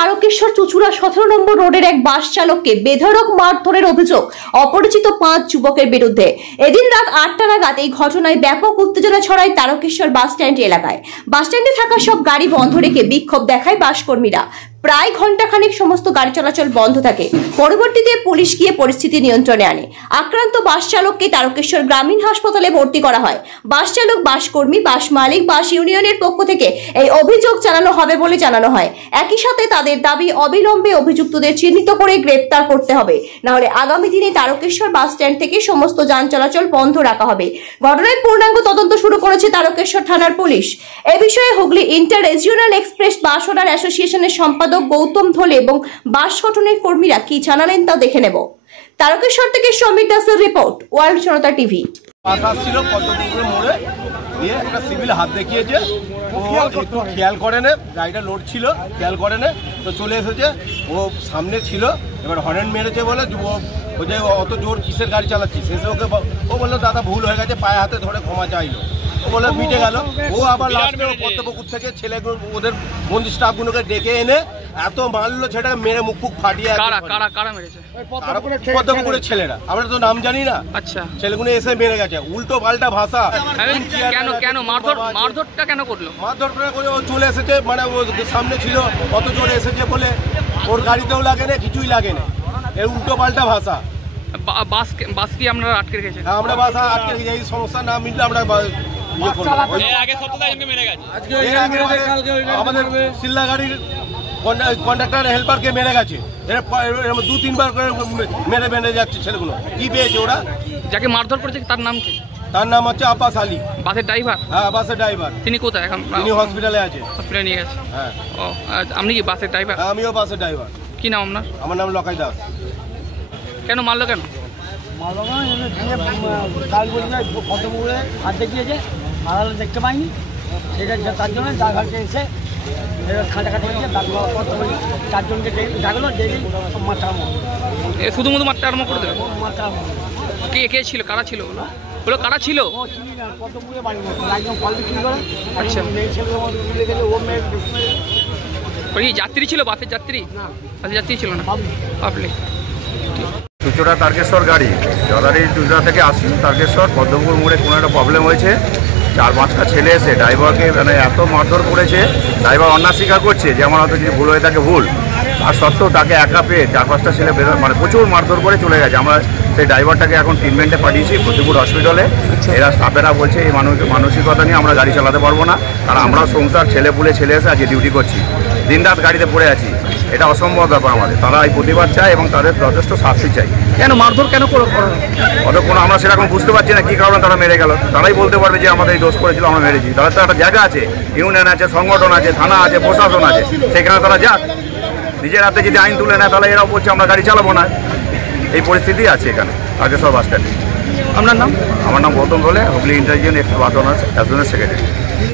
তারকেশ্বর চুচুড়া 17 নম্বর রোডের এক বাস চালককে বেধড়ক মারধরের অভিযোগ অপরিচিত 5 যুবকের বিরুদ্ধে। এদিন রাত 8টা নাগাদ এই ঘটনায় ব্যাপক উত্তেজনা ছড়ায় তারকেশ্বর বাস স্ট্যান্ড এলাকায়। বাস স্ট্যান্ডে থাকা সব গাড়ি বন্ধ রেখে বিক্ষোভ দেখায় বাসকর্মীরা। প্রায় ঘন্টাখানেক সমস্ত গাড়ি চলাচল বন্ধ থাকে। পরবর্তীতে পুলিশ গিয়ে পরিস্থিতি নিয়ন্ত্রণে আনে। আক্রান্ত বাস চালককে তারকেশ্বর গ্রামীণ হাসপাতালে ভর্তি করা হয়। বাস চালক, বাসকর্মী, বাস মালিক, বাস ইউনিয়নের পক্ষ থেকে এই অভিযোগ জানানো হবে বলে জানানো হয়। একই সাথে তাদের দাবি অবিলম্বে অভিযুক্তদের চিহ্নিত করে গ্রেপ্তার করতে হবে, না হলে আগামী দিনে তারকেশ্বর বাস স্ট্যান্ড থেকে সমস্ত যান চলাচল বন্ধ রাখা হবে। ঘটনার পূর্ণাঙ্গ তদন্ত শুরু করেছে তারকেশ্বর থানার পুলিশ। এ বিষয়ে Hooghly inter regional express bus owner অ্যাসোসিয়েশনের সম্পাদক গৌতম ধলে এবং বাস গঠনের কর্মীরা কি জানালেন তা দেখে নেব। তারকেশ্বর থেকে সমীর দাসের রিপোর্ট, ওয়ার্ল্ড জনতা টিভি। ছিল পদ্মপুকুরের মোড়ে দিয়ে একটা সিভিল হাত দেখিয়েছে, ও একটু খেয়াল করে না, গাড়িটা লোড ছিল, খেয়াল করে না, তো চলে এসেছে। ও সামনে ছিল, এবার হর্ন মেরেছে বলে ও যে অত জোর কিসের গাড়ি চালাচ্ছিস, শেষে ওকে ও বললো দাদা ভুল হয়ে গেছে, পায়ে হাতে ধরে ক্ষমা চাইলো। ও বলে মিটে গেল। ও আবার লাস্টে পদ্মপুকুর থেকে ছেলেগুলো ওদের বন্দি স্টাফগুলোকে ডেকে এনে এত মারলো, সেটাকে মেরে মুখ ফাটিয়ে। পদ্মপুকুরের ছেলেরা, আমরা তো নাম জানি না। আচ্ছা, ছেলেগুলো এসে মেরে গেছে, উল্টো পাল্টা ভাষা। কেন মারধরটা কেন করলো? মারধর করে ও চলে এসেছে, মানে ও সামনে ছিল, কত জোরে এসেছে বলে ওর গাড়িতেও লাগে না, কিছুই লাগে না, এর উল্টো পাল্টা ভাষা। বাস কি আমরা আটকে রেখেছি? আমরা বাস আটকে রেখেছি, এই সমস্যা না মিললে আমরা আমাদের সিল্লা গাড়ির কন্ডাক্টর হেল্পারকে মেরে গেছে, 2-3 বার করে মেরে মেরে যাচ্ছে ছেলেগুলো। কি পেয়েছে ওরা? যাকে মারধর করেছে তার নাম কি? তার নাম হচ্ছে আব্বাস আলী, বাসের ড্রাইভার। হ্যাঁ, বাসের ড্রাইভার। তিনি কোথায় এখন? তিনি হসপিটালে আছে। হসপিটালে নিয়ে গেছে। হ্যাঁ। ও, আপনি কি বাসের ড্রাইভার? হ্যাঁ, আমিও বাসের ড্রাইভার। কি নাম আপনার? আমার নাম লকাই দাস। কেন মারলো? কেন মারলো? পদ্মপুকুরে হাত দেখিয়েছে, আড়ালে দেখতে পাইনি, সেটা তার জন্য ডাকঘাটে এসে খাটাখাটি হয়েছে। চারজনকে ডাকলো, দেখি মাথা শুধুমধু মারতে আরম্ভ করে দেবে। মাথা কে ছিল? কারা ছিল ওগুলো? কারা ছিল? পদ্মপুকুরে বাড়ি একদম ফল বিক্রি করে। আচ্ছা, মেয়ে ছেলে ও মেয়ে যাত্রী ছিল? বাসের যাত্রী? বাসের যাত্রী ছিল না, পাবলিক। চুচুড়া তারকেশ্বর গাড়ি যদারি চুচুড়া থেকে আসছি তারকেশ্বর পদ্মপুকুর মোড়ে কোনো একটা প্রবলেম হয়েছে। 4-5টা ছেলে এসে ড্রাইভারকে মানে এত মারধর করেছে। ড্রাইভার অস্বীকার করছে যে আমার হয়তো যদি ভুল হয়ে থাকে ভুল, আর সত্ত্বেও তাকে একা পেয়ে 4-5টা ছেলে মানে প্রচুর মারধর করে চলে গেছে। আমরা সেই ড্রাইভারটাকে এখন ট্রিটমেন্টে পাঠিয়েছি ফতেপুর হসপিটালে। এরা স্টাফেরা বলছে এই মানসিকতা নিয়ে আমরা গাড়ি চালাতে পারবো না, কারণ আমরা সংসার ছেলে এসে আজকে ডিউটি করছি, দিনরাত গাড়িতে পড়ে আছি, এটা অসম্ভব ব্যাপার আমাদের। তারা এই প্রতিবাদ চায় এবং তাদের যথেষ্ট শাস্তি চাই। কেন মারধর কেন ওদের কোনো আমরা সেরকম বুঝতে পারছি না কী কারণে তারা মেরে গেল। তারাই বলতে পারবে যে আমাদের এই দোষ করেছিল, আমরা মেরেছি। তাদের তো একটা জায়গা আছে, ইউনিয়ন আছে, সংগঠন আছে, থানা আছে, প্রশাসন আছে, সেখানে তারা যাক। নিজের হাতে যদি আইন তুলে নেয় তাহলে এরাও বলছে আমরা গাড়ি চালাবো না। এই পরিস্থিতি আছে এখানে তারকেশ্বর বাস স্ট্যান্ডে। আপনার নাম? আমার নাম Goutam Dhale, Hooghly inter regional express bus owner অ্যাসোসিয়েশনের সেক্রেটারি।